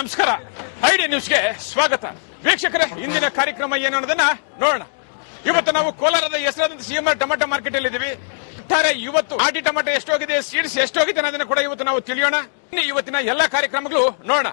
ನಮಸ್ಕಾರ. ಐಡಿ ನ್ಯೂಸ್ಗೆ ಸ್ವಾಗತ. ವೀಕ್ಷಕರೇ, ಇಂದಿನ ಕಾರ್ಯಕ್ರಮ ಏನು ಅನ್ನೋದನ್ನ ನೋಡೋಣ. ಇವತ್ತು ನಾವು ಕೋಲಾರದ ಹೆಸರಾದಂತ ಸಿಎಂಆರ್ ಟೊಮೆಟೊ ಮಾರ್ಕೆಟ್ ಅಲ್ಲಿ ಇದ್ದೀವಿ. ಇವತ್ತು ಆಟಿ ಟೊಮೆಟೊ ಎಷ್ಟೋಗಿದೆ, ಸೀಡ್ಸ್ ಎಷ್ಟೋಗಿದೆ ಅನ್ನೋದನ್ನ ಕೂಡ ಇವತ್ತು ನಾವು ತಿಳಿಯೋಣ. ಇವತ್ತಿನ ಎಲ್ಲಾ ಕಾರ್ಯಕ್ರಮಗಳು ನೋಡೋಣ.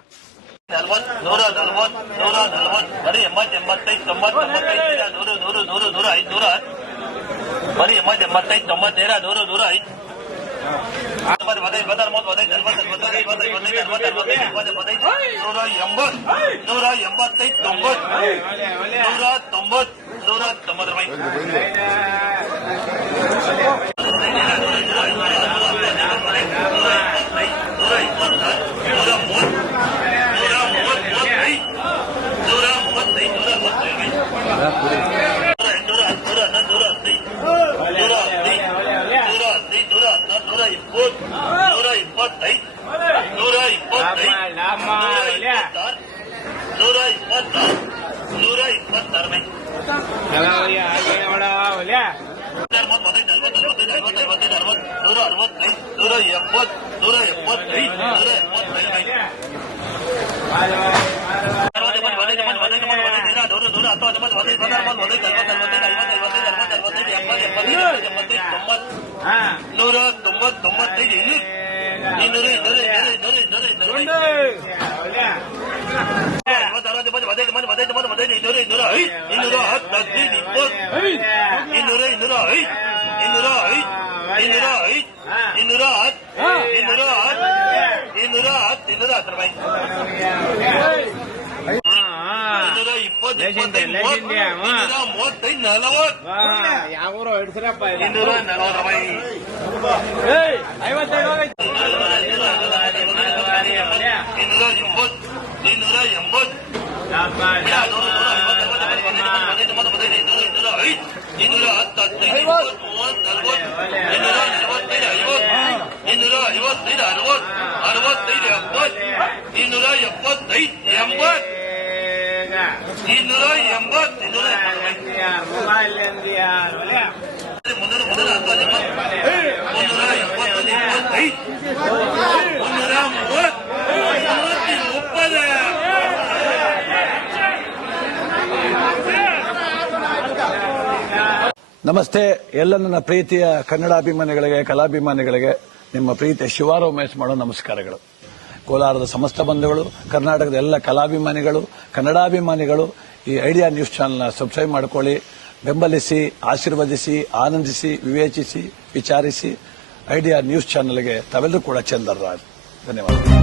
ನಮಸ್ತೆ. ಎಲ್ಲ ನನ್ನ ಪ್ರೀತಿಯ ಕನ್ನಡಾಭಿಮಾನಿಗಳಿಗೆ, ಕಲಾಭಿಮಾನಿಗಳಿಗೆ ನಿಮ್ಮ ಪ್ರೀತಿಯ ಶಿವಾರಾವ್ ಉಮೇಶ್ ಮಾಡೋ ನಮಸ್ಕಾರಗಳು. ಕೋಲಾರದ ಸಮಸ್ತ ಬಂಧುಗಳು, ಕರ್ನಾಟಕದ ಎಲ್ಲ ಕಲಾಭಿಮಾನಿಗಳು, ಕನ್ನಡಾಭಿಮಾನಿಗಳು ಈ ಐಡಿಯಾ ನ್ಯೂಸ್ ಚಾನೆಲ್ನ ಸಬ್ಸ್ಕ್ರೈಬ್ ಮಾಡಿಕೊಳ್ಳಿ, ಬೆಂಬಲಿಸಿ, ಆಶೀರ್ವದಿಸಿ, ಆನಂದಿಸಿ, ವಿವೇಚಿಸಿ, ವಿಚಾರಿಸಿ. ಐಡಿಯಾ ನ್ಯೂಸ್ ಚಾನೆಲ್ಗೆ ತಾವೆಲ್ಲರೂ ಕೂಡ ಚಂದರ್ರಾಜ್. ಧನ್ಯವಾದ.